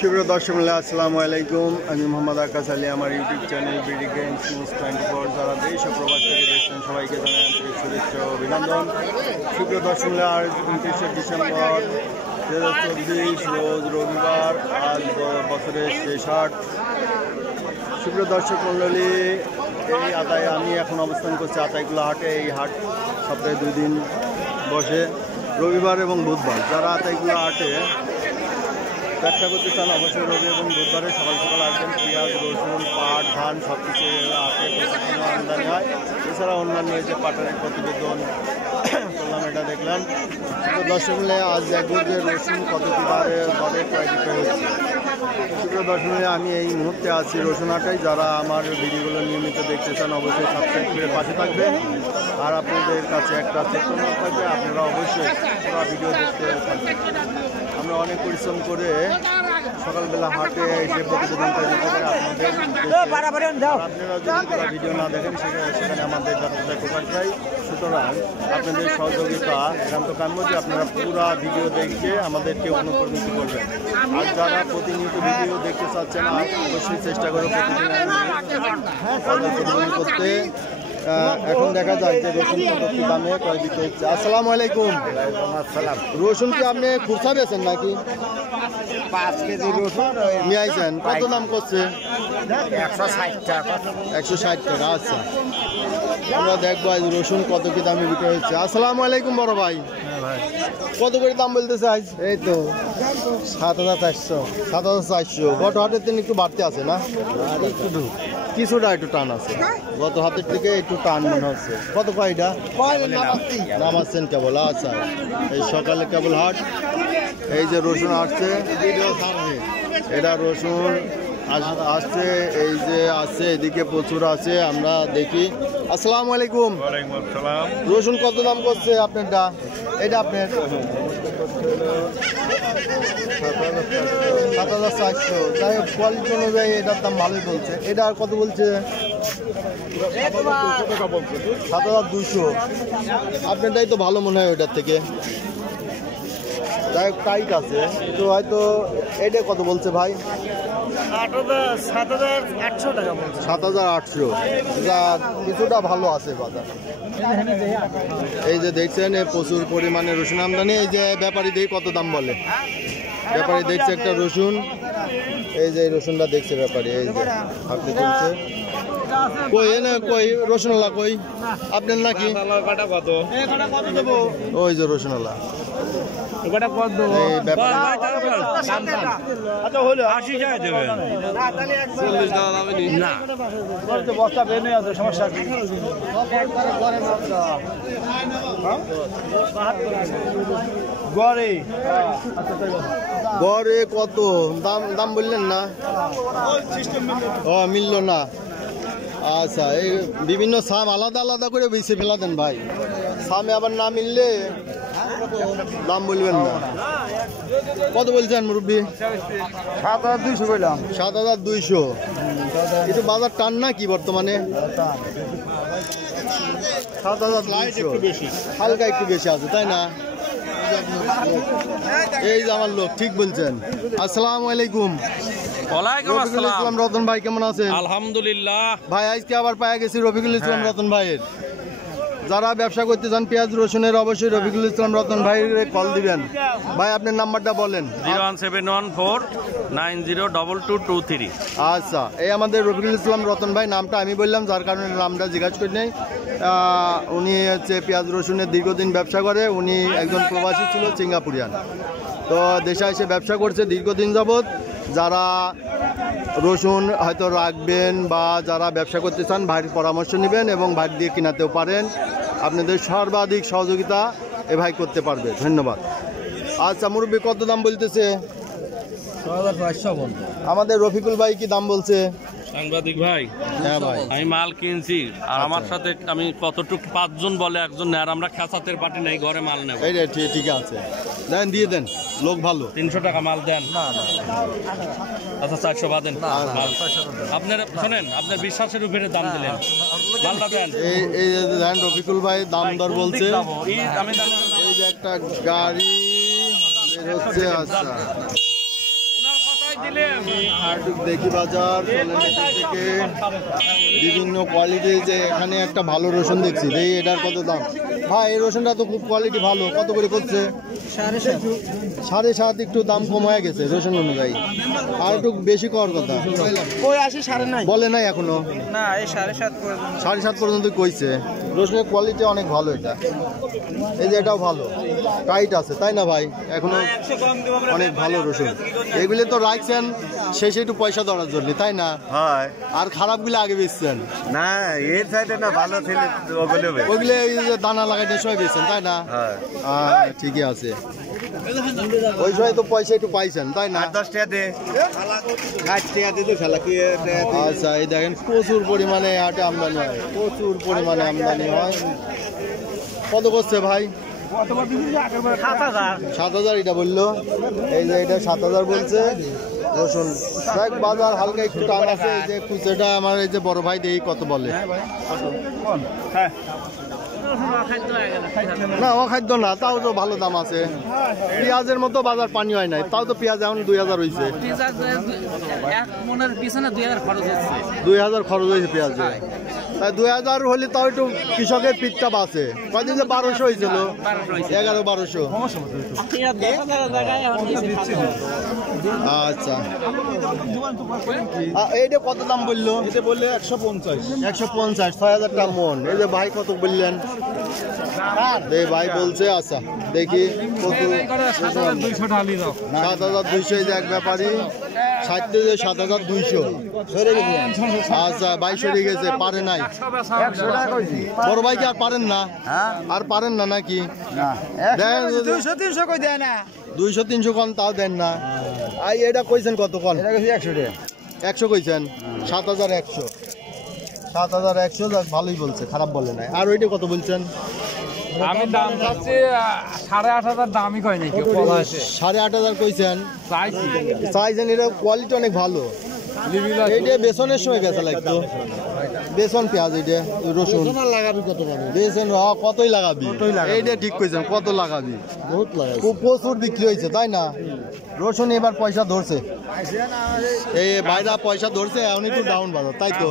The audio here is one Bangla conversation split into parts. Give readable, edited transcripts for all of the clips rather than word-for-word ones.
সুপ্রিয় দর্শক আসসালামু আলাইকুম। আমি মোহাম্মদ আকাশ আলী। আমার YouTube channel BD games news 24 যারা দেশ ও প্রবাস থেকে দেখছেন সবাইকে জানাই আন্তরিক শুভেচ্ছা ও অভিনন্দন। সুপ্রিয় দর্শক, আজ 29 ডিসেম্বর 2024 রোজ রবিবার। আজ বছরের শেষ হাট। সুপ্রিয় দর্শক মণ্ডলী, এই আদায় আমি এখন অবস্থান করছি আতাইকুলা হাটে। এই হাট সপ্তাহে 2 দিন বসে, রবিবার এবং বুধবার। যারা আতাইকুলা হাটে ব্যবসা করতে চান অবশ্যই রবি এবং বুধবারে সকাল সকাল আসবেন। পেঁয়াজ, রসুন, পাট, ধান সব কিছু হাটে প্রতিদিন আমদানি হয়। এছাড়া অন্যান্য যে পাটারের প্রতিবেদন করলাম, এটা দেখলাম। দর্শক মিলে আজ দেখব যে রসুন কত কি দরে ক্রয় বিক্রয় হচ্ছে। সুপ্রিয় দর্শক মিলে আমি এই মুহূর্তে আছি রসুন হাটায়। যারা আমার ভিডিওগুলো নিয়মিত দেখতে চান অবশ্যই সাবস্ক্রাইব করে পাশে থাকবে। আর আপনাদের কাছে একটা ছোট্ট নোট থাকবে, আপনারা অবশ্যই পুরো ভিডিও দেখতে থাকবেন। আমরা অনেক পরিশ্রম করে সকালবেলা হাটে এসে প্রতিবেদন তৈরি করে আপনাদের, আপনারা যদি পুরো ভিডিও না দেখেন সেখানে আমাদের ব্যবসাটা প্রকাশ পায়। সুতরাং আপনাদের সহযোগিতা একান্ত কাম্য যে আপনারা পুরো ভিডিও দেখে আমাদেরকে অনুপ্রাণিত করবেন। আর যারা প্রতিনিয়ত ভিডিও দেখতে চাচ্ছেন অবশ্যই চেষ্টা করে প্রতিদিন প্রতিবেদন করতে। এখন দেখা যায় যে রসুন কত দামে ক্রয় বিক্রয় হচ্ছে। আসসালামু আলাইকুম। রসুন কি আপনি খুচরা বেছেন নাকি? 5 কেজি রসুন নিয়ে আইছেন, কত দাম করছে? 160 টাকা। 160 টাকা। আচ্ছা, আমরা দেখবো আজ রসুন কত কি দামে বিক্রয় হচ্ছে। আসসালামু আলাইকুম বড় ভাই। কত করে দাম বলতেছে আজ? এই তো 7400। 7400। গত হাটের দিন একটু বাড়তে আছে না? কিছুটা একটু টান আছে, গত হাতের থেকে একটু টান মনে হচ্ছে। কত কয়টা নামাচ্ছেন কেবল? আচ্ছা, এই সকালে কেবল হাট। এই যে রসুন আসছে, এটা রসুন আসছে, এই যে আছে এদিকে প্রচুর আছে, আমরা দেখি। আসসালামু আলাইকুম। রসুন কত দাম করছে আপনারটা? এটা আপনার 7400। যাই হোক, কোয়ালিটি অনুযায়ী এটার দাম ভালোই বলছে। এটা আর কত বলছে? 7200। আপনারটাই তো ভালো মনে হয় ওইটার থেকে। যাই হোক, টাইট আছে তো হয়তো। এটা কত বলছে ভাই? 7800 টাকা বলছে। 7800। যা কিছুটা ভালো আছে বাজার। এই যে দেখছেন প্রচুর পরিমাণে রসুন আমদানি। এই যে ব্যাপারী দেখি কত দাম বলে। ব্যাপারী দেখছে একটা রসুন, এই যে রসুনটা দেখছে ব্যাপারী, এই যে আপনি তুলছে। কই এনে কই রসুনওয়ালা কই আপনার নাকি? ওই যে রসুনওয়ালা গড়ে কত দাম বললেন না? ও মিলল না। আচ্ছা, এই বিভিন্ন সাম আলাদা আলাদা করে বেছে ফেলা দেন ভাই। সামে আবার না মিললে দাম বলবেন না। কত বলছেন মুরব্বী? 7200 বললাম। 7200। একটু বাজার টান না কি বর্তমানে? 7200 হালকা একটু বেশি আছে, তাই না? এই যে আমার লোক ঠিক বলছেন। আসসালামু আলাইকুম। রফিকুল ইসলাম রতন ভাই, কেমন আছেন? আলহামদুলিল্লাহ ভাই, আজকে আবার পাওয়া গেছি রফিকুল ইসলাম রতন ভাইয়ের। যারা ব্যবসা করতে চান পেঁয়াজ রসুনের অবশ্যই রফিকুল ইসলাম রতন ভাইয়ের কল দিবেন। ভাই, আপনার নাম্বারটা বলেন। 01714902223। আচ্ছা, এই আমাদের রফিকুল ইসলাম রতন ভাই, নামটা আমি বললাম যার কারণে নামটা জিজ্ঞাসা করি নাই। উনি হচ্ছে পেঁয়াজ রসুনের দীর্ঘদিন ব্যবসা করে। উনি একজন প্রবাসী ছিল, সিঙ্গাপুরিয়ান। তো দেশে এসে ব্যবসা করছে দীর্ঘদিন যাবৎ। যারা রসুন হয়তো রাখবেন বা যারা ব্যবসা করতে চান ভাইয়ের পরামর্শ নেবেন এবং ভাই দিয়ে কিনাতেও পারেন। আপনাদের সর্বাধিক সহযোগিতা এ ভাই করতে পারবে। ধন্যবাদ। আচ্ছা মুরব্বী, কত দাম বলতেছে? 6500 বলছে। আমাদের রফিকুল ভাই কি দাম বলছে? সাংবাদিক ভাই, হ্যাঁ ভাই, আমি মাল কিনছি আর আমার সাথে আমি কতটুকু 5 জন বলে একজন নেয়, আর আমরা খেসাতের পার্টি নেই, ঘরে মাল নেব। এই রে ঠিক আছে, দেন দিয়ে দেন, লোক ভালো। 300 টাকা মাল দেন। আচ্ছা 400 বাদেন। আপনার শোনেন, আপনার বিশ্বাসের উপরে দাম দিলেন, মালটা দেন। এই দেন রফিকুল ভাই দাম দর বলছে। আমি এই যে একটা গাড়ি বের হচ্ছে। আচ্ছা, আর দেখি বাজার থেকে বিভিন্ন কোয়ালিটির যে এখানে একটা ভালো রসুন দেখছি এই এটার কত দাম ভাই? এই রসুনটা তো খুব কোয়ালিটি ভালো, কত করে করছে? 7.5 একটু দাম কম হয়ে গেছে রসুন অনুযায়ী, আর একটু বেশি করার কথা বলে নাই এখনো না, এই 7.5 পর্যন্ত কইছে। রসুনের কোয়ালিটি অনেক ভালো, এটা এই যে এটাও ভালো টাইট আছে তাই না ভাই? এখনো অনেক ভালো রসুন। এগুলি তো রাখছেন শেষে একটু পয়সা ধরার জন্য তাই না? আর খারাপগুলো আগে বেচছেন না, এর সাইডে না ভালো ছিল ওইগুলো এই যে দানা লাগাইতে সবাই বেচছেন তাই না? ঠিকই আছে, ওই সময় তো পয়সা একটু পাইছেন তাই না? 10 টাকা দে, 60 টাকা দিতে খেলা কি? আচ্ছা, এই দেখেন প্রচুর পরিমাণে হাটে আমদানি হয়, প্রচুর পরিমাণে আমদানি হয়। কত করছে ভাই? 7,000 এটা বললো, এই যে এটা 7,000 বলছে রসুন। দেখ বাজার হালকা একটু টান আছে, এই যে খুচরাটা আমার এই যে বড় ভাই দেই কত বলে না, অখাদ্য না, তাও তো ভালো দাম আছে। পেঁয়াজের মতো বাজার পানি হয় নাই, তাও তো পেঁয়াজ এখন 2,000 হয়েছে, 2,000 খরচ হয়েছে পেঁয়াজে। তাই 2,000 হলে তাও একটু কৃষকের পিঠটা বাঁচে। কয়দিন যে 1200 হয়েছিল, 11-1200। আচ্ছা, এইটা কত দাম বললো? এটা বললে 150, 6,000 টাকা মন। এই যে ভাই কত বললেন? ভাই বলছে আচ্ছা দেখি কত, 7,200 এই যে এক ব্যাপারী 7,200। আচ্ছা, 22 গেছে, পারে নাই বড় ভাই কি আর পারেন না? আর পারেন না নাকি? 200-300 কই দেয় না, 200-300 কন তাও দেন না। আই এটা কইছেন কত কন? 100 টাকা 100 কইছেন, 7,100। 7,100 ভালোই বলছে, খারাপ বলে নাই। আর ওইটা কত বলছেন? আমি দাম চাচ্ছি 8,500 দামই কয় নাকি? 8,500 কইছেন, চাইছেন। এটা কোয়ালিটি অনেক ভালো। এইটা বেসনের সময় বেচা লাগতো, বেসন পেঁয়াজ, এইটা রসুন লাগাবি কত? বেসন কতই লাগাবি, এইটা ঠিক কইছেন, কত লাগাবি? বহুত লাগাবি, প্রচুর বিক্রি হয়েছে তাই না? রসুন এবার পয়সা ধরছে, এই বাইরা পয়সা ধরছে, এখন একটু ডাউন বাজার তাই তো?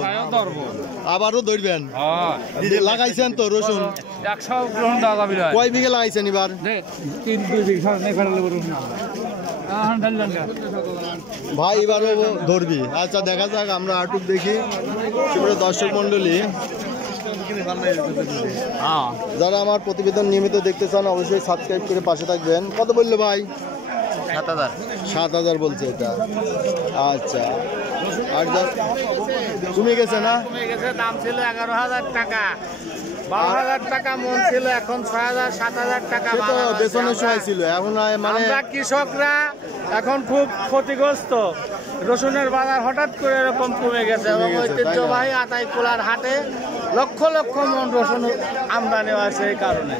আবারও ধরবেন, লাগাইছেন তো রসুন? 100 গ্রহণ দেওয়া যাবে। কয় বিঘে লাগাইছেন এবার? 3-2 বিঘা ভাই এবারও ধরবি। আচ্ছা, দেখা যাক, আমরা আটুক দেখি। দর্শক মন্ডলী, যারা আমার প্রতিবেদন নিয়মিত দেখতে চান অবশ্যই সাবস্ক্রাইব করে পাশে থাকবেন। কত বললো ভাই? 7,000 বলছে এটা। আচ্ছা, আর কমে গেছে না? দাম ছিল 11,000 টাকা, 12,000 টাকা মন ছিল, এখন 6,000-7,000 টাকা বেতনের সময় ছিল। এখন মানে কৃষকরা এখন খুব ক্ষতিগ্রস্ত। রসুনের বাজার হঠাৎ করে এরকম কমে গেছে এবং ঐতিহ্যবাহী আতাইকুলার হাটে লক্ষ লক্ষ মন রসুন আমদানি হয়। সেই কারণে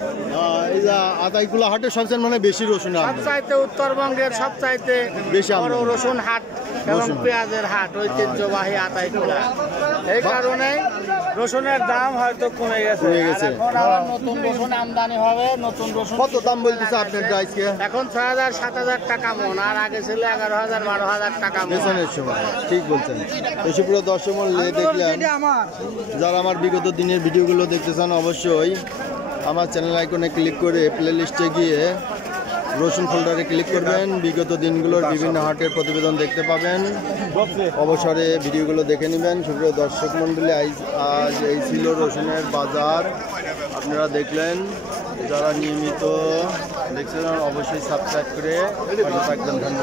এই যে আতাইকুলা হাটে সবচেয়ে মানে বেশি রসুন, সবচাইতে উত্তরবঙ্গের সবচাইতে বেশি বড় রসুন হাট এবং পেঁয়াজের হাট ঐতিহ্যবাহী আতাইকুলা। এই কারণে রসুনের দাম হয়তো কমে গেছে। এখন আবার নতুন রসুন আমদানি হবে। নতুন রসুন কত দাম বলতেছে আপনার আজকে? এখন 6,000-7,000 টাকা মন, আর আগে ছিল 11,000-12,000 টাকা মন বেতনের সময়। ঠিক বলছেন। সুপ্রিয় দর্শক মণ্ডলী, দেখলেন যারা আমার বিগত দিনের ভিডিওগুলো দেখতে চান অবশ্যই আমার চ্যানেল আইকনে ক্লিক করে প্লে লিস্টে গিয়ে রসুন ফোল্ডারে ক্লিক করবেন। বিগত দিনগুলোর বিভিন্ন হাটের প্রতিবেদন দেখতে পাবেন। অবসরে ভিডিওগুলো দেখে নেবেন। সুপ্রিয় দর্শক মণ্ডলী, আজ এই ছিল রসুনের বাজার। আপনারা দেখলেন, যারা নিয়মিত দেখছেন অবশ্যই সাবস্ক্রাইব করে পাশে থাকবেন। ধন্যবাদ।